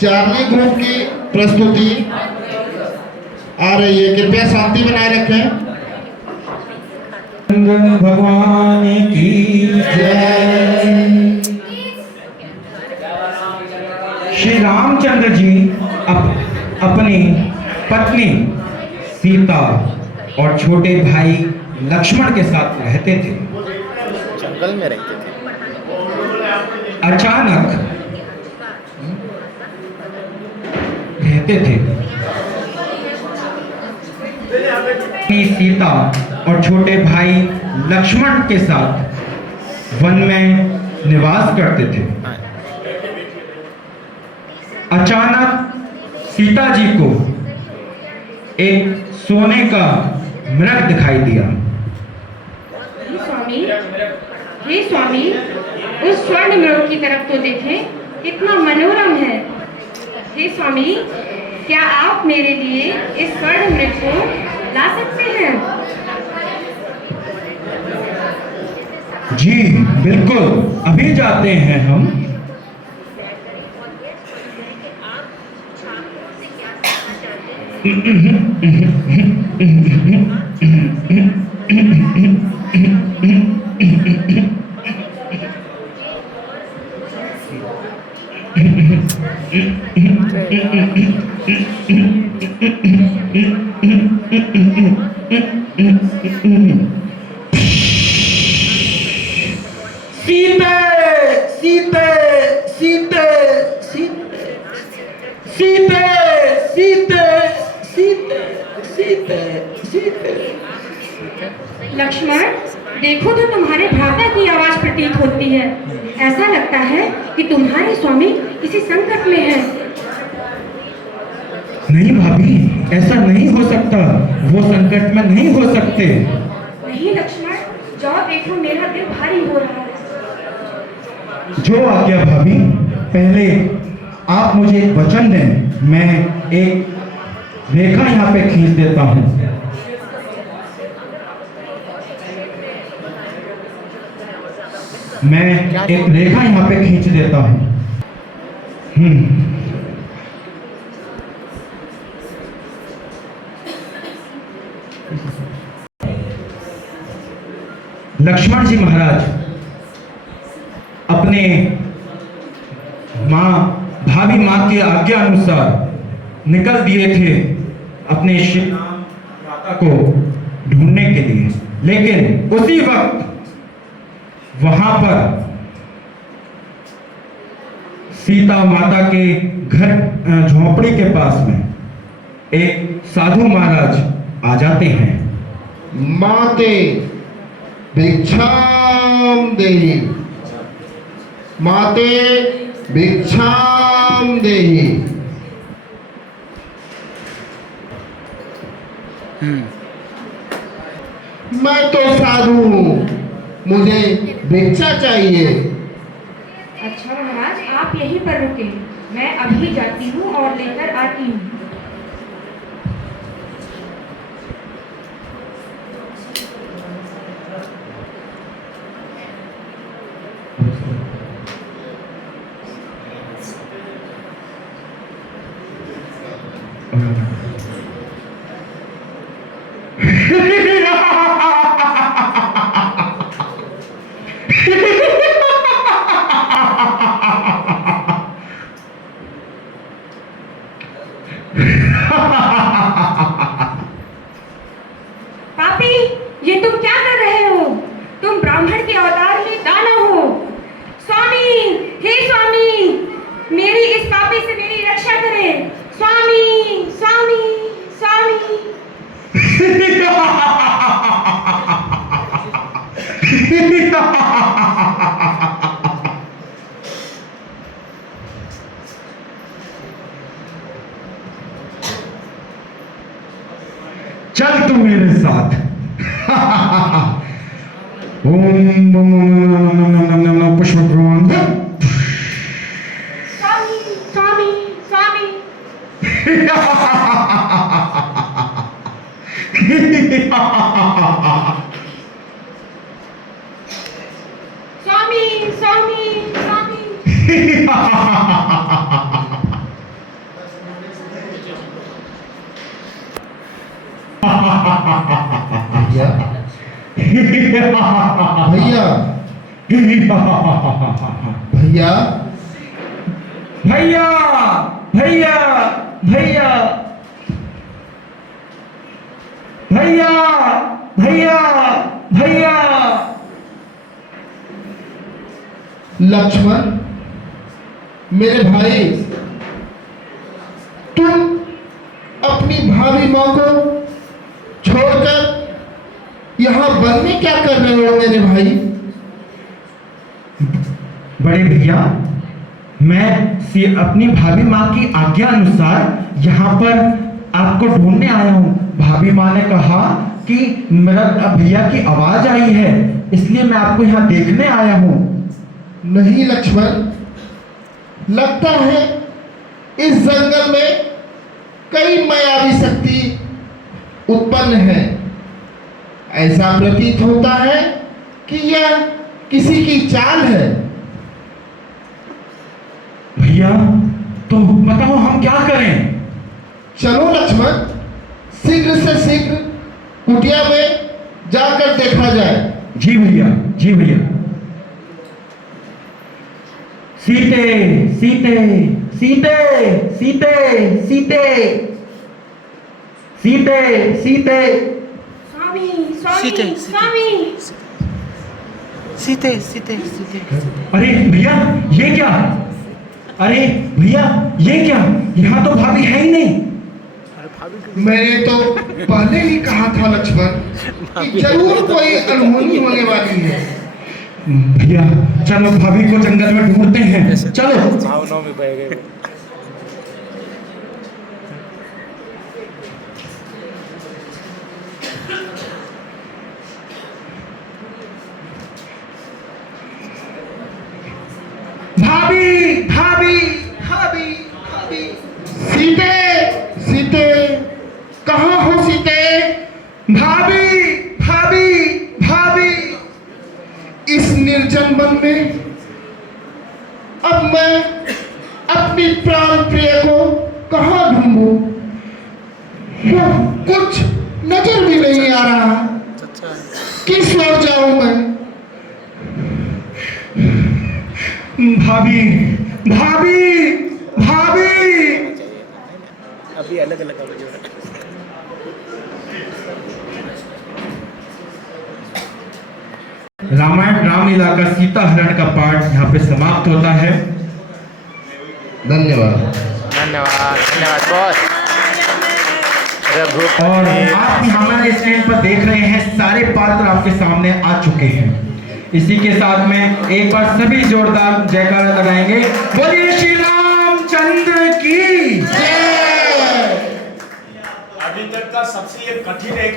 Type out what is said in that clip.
Charlie group की प्रस्तुति आ रही है। कृपया शांति बनाए रखें। भगवान की जय। श्री रामचंद्र जी अपनी पत्नी सीता और छोटे भाई लक्ष्मण के साथ रहते थे। जंगल में रहते थे। अचानक रहते थे अपनी सीता और छोटे भाई लक्ष्मण के साथ वन में निवास करते थे। अचानक सीता जी को एक सोने का मृग दिखाई दिया। हे स्वामी, उस स्वर्ण मृग की तरफ तो देखें, कितना मनोरम है। हे स्वामी, क्या आप मेरे लिए इस स्वर्ण मृग को ला सकते हैं? जी बिल्कुल, अभी जाते हैं हम। सीते सीते सीते सीते सीते सीते सीते सीते सीते। लक्ष्मण, देखो तो तुम्हारे भ्राता की आवाज प्रतीत होती है। ऐसा लगता है कि तुम्हारे स्वामी किसी संकट में है। नहीं भाभी, ऐसा नहीं हो सकता। वो संकट में नहीं हो सकते। नहीं लक्ष्मण, जाओ देखो, मेरा दिल भारी हो रहा है। जो आज्ञा भाभी। पहले आप मुझे एक वचन दें, मैं एक रेखा यहाँ पे खींच देता हूँ। मैं एक रेखा यहाँ पे खींच देता हूँ। लक्ष्मण जी महाराज अपने भाभी माँ की आज्ञा अनुसार निकल दिए थे अपने श्री राम भ्राता को ढूंढने के लिए। लेकिन उसी वक्त वहां पर सीता माता के घर झोपड़ी के पास में एक साधु महाराज आ जाते हैं। माते भिक्षाम देहि, माते भिक्षाम देहि। मैं तो साधु हूँ, मुझे भिक्षा चाहिए। अच्छा महाराज, आप यहीं पर रुके, मैं अभी जाती हूँ और लेकर आती हूँ। पापी, ये तुम क्या कर रहे हो? तुम ब्राह्मण के अवतार में दानव हो। स्वामी, हे स्वामी, मेरी इस पापी से मेरी रक्षा करें। स्वामी स्वामी स्वामी। चल तू मेरे साथ। ओम पुष्प भगवान। स्वामी स्वामी स्वामी। स्वामी स्वामी स्वामी। भैया भैया भैया भैया भैया भैया भैया भैया। लक्ष्मण मेरे भाई, तुम अपनी भाभी माँ को छोड़कर यहाँ वन में क्या कर रहे हो मेरे भाई? बड़े भैया, मैं अपनी भाभी माँ की आज्ञा अनुसार यहाँ पर आपको ढूंढने आया हूँ। भाभी माँ ने कहा कि मेरा भैया की आवाज आई है, इसलिए मैं आपको यहाँ देखने आया हूँ। नहीं लक्ष्मण, लगता है इस जंगल में कई मायावी शक्ति उत्पन्न है। ऐसा प्रतीत होता है कि यह किसी की चाल है। भैया तो बताओ हम क्या करें? चलो लक्ष्मण, शीघ्र से शीघ्र कुटिया में जाकर देखा जाए। जी भैया, जी भैया। सीते सीते सीते सीते सीते सीते सीते। स्वामी स्वामी सीते, सीते। स्वामी। सीते सीते सीते। अरे भैया ये क्या? अरे भैया ये क्या? यहाँ तो भाभी है ही नहीं। मैंने तो पहले ही कहा था लक्ष्मण कि जरूर कोई अनहोनी होने वाली है। भैया चलो भाभी को जंगल में ढूंढते हैं, चलो। भावनाओं में बह गए। भाभी भाभी भाभी भाभी। सीते सीते, कहाँ हो सीते? भाभी भाभी भाभी। इस निर्जन वन में अब मैं अपनी प्राण प्रिय को कहाँ ढूंढूं? कुछ नजर भी नहीं आ रहा। किस ओर जाऊं मैं? भाभी भाभी भाभी। अभी अलग अलग आवाज हो रहा है। रामायण रामलीला का सीता हरण का पाठ यहाँ पे समाप्त होता है। धन्यवाद। धन्यवाद धन्यवाद बॉस। और आप भी हमारे स्क्रीन पर देख रहे हैं, सारे पात्र आपके सामने आ चुके हैं। इसी के साथ में एक बार सभी जोरदार जयकारा लगाएंगे। बोलिए श्री रामचंद्र की। अभी तक का सबसे ये कठिन एक